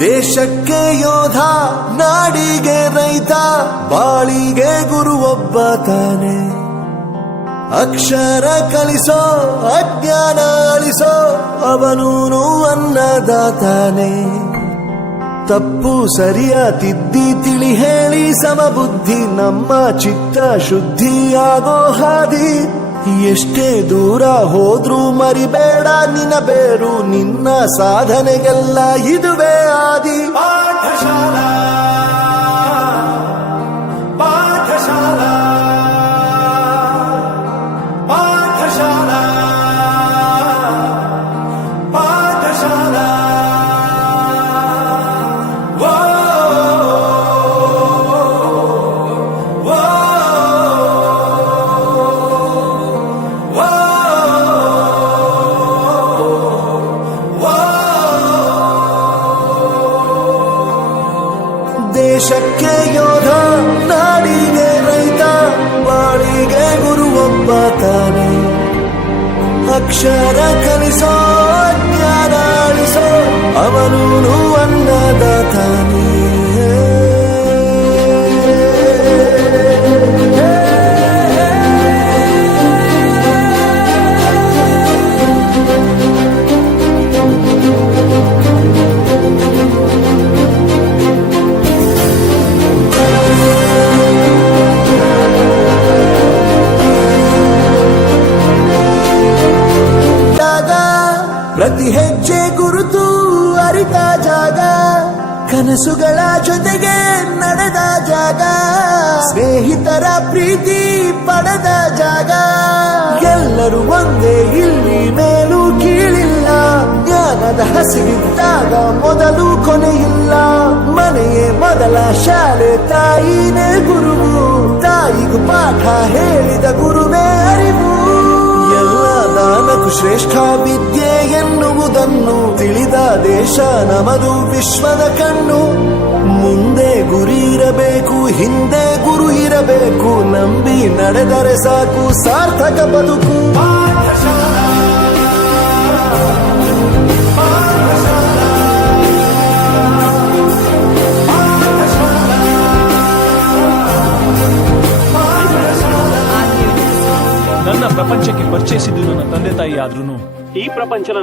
ದೇಶಕ್ಕೆ ಯೋಧ, ನಾಡಿಗೆ ರೈತ, ಬಾಳಿಗೆ ಗುರು ಒಬ್ಬ ತಾನೆ. ಅಕ್ಷರ ಕಲಿಸೋ, ಅಜ್ಞಾನ ಅಳಿಸೋ, ಅವನೂನು ಅನ್ನದಾತಾನೆ. ತಪ್ಪು ಸರಿಯ ತಿದ್ದಿ ತಿಳಿ ಹೇಳಿ ಸಮಬುದ್ಧಿ, ನಮ್ಮ ಚಿತ್ತ ಶುದ್ಧಿಯಾಗೋ ಹಾದಿ. ಎಷ್ಟೇ ದೂರ ಹೋದ್ರೂ ಮರಿಬೇಡ ನಿನ್ನ ಬೇರು, ನಿನ್ನ ಸಾಧನೆಗೆಲ್ಲ ಇದುವೇ ಆದಿ. ಪಾಠಶಾಲಾ ಪಾಠಶಾಲಾ ಪಾಠಶಾಲಾ ಪಾಠಶಾಲಾ. ದೇಶಕ್ಕೆ ಯೋಧ, ನಾಡಿಗೆ ರೈತ, ಬಾಳಿಗೆ ಗುರು ಒಬ್ಬ ತಾನೆ. ಅಕ್ಷರ ಕಲಿಸೋ, ಜ್ಞಾನ ಅಳಿಸೋ, ಅವನೂನು ಅನ್ನದಾತಾನೆ. ಪ್ರತಿ ಹೆಜ್ಜೆ ಗುರುತು ಅರಿತ ಜಾಗ, ಕನಸುಗಳ ಜೊತೆಗೆ ನಡೆದ ಜಾಗ, ಸ್ನೇಹಿತರ ಪ್ರೀತಿ ಪಡೆದ ಜಾಗ. ಎಲ್ಲರೂ ಒಂದೇ, ಇಲ್ಲಿ ಮೇಲೂ ಕೀಳಿಲ್ಲ. ಜ್ಞಾನದ ಹಸಿವಿದ್ದಾಗ ಮೊದಲು ಕೊನೆಯಿಲ್ಲ. ಮನೆಯೇ ಮೊದಲ ಶಾಲೆ, ತಾಯಿನೇ ಗುರುವು. ತಾಯಿಗೂ ಪಾಠ ಹೇಳಿದ ಗುರುವೇ ಅರಿವು. ಎಲ್ಲ ದಾನಕ್ಕೂ ಶ್ರೇಷ್ಠ ವಿದ್ಯೆ ಎನ್ನುವುದನ್ನು ತಿಳಿದ ದೇಶ ನಮದು, ವಿಶ್ವದ ಕಣ್ಣು. ಮುಂದೆ ಗುರಿ ಇರಬೇಕು, ಹಿಂದೆ ಗುರು ಇರಬೇಕು. ನಂಬಿ ನಡೆದರೆ ಸಾಕು, ಸಾರ್ಥಕ ಬದುಕು. ಪಾಠಶಾಲಾ ನನ್ನ ಪ್ರಪಂಚಕ್ಕೆ ಪರಿಚಯಿಸಿದ್ದು ನನ್ನ ತಂದೆ ತಾಯಿ ಆದ್ರೂ ಈ ಪ್ರಪಂಚ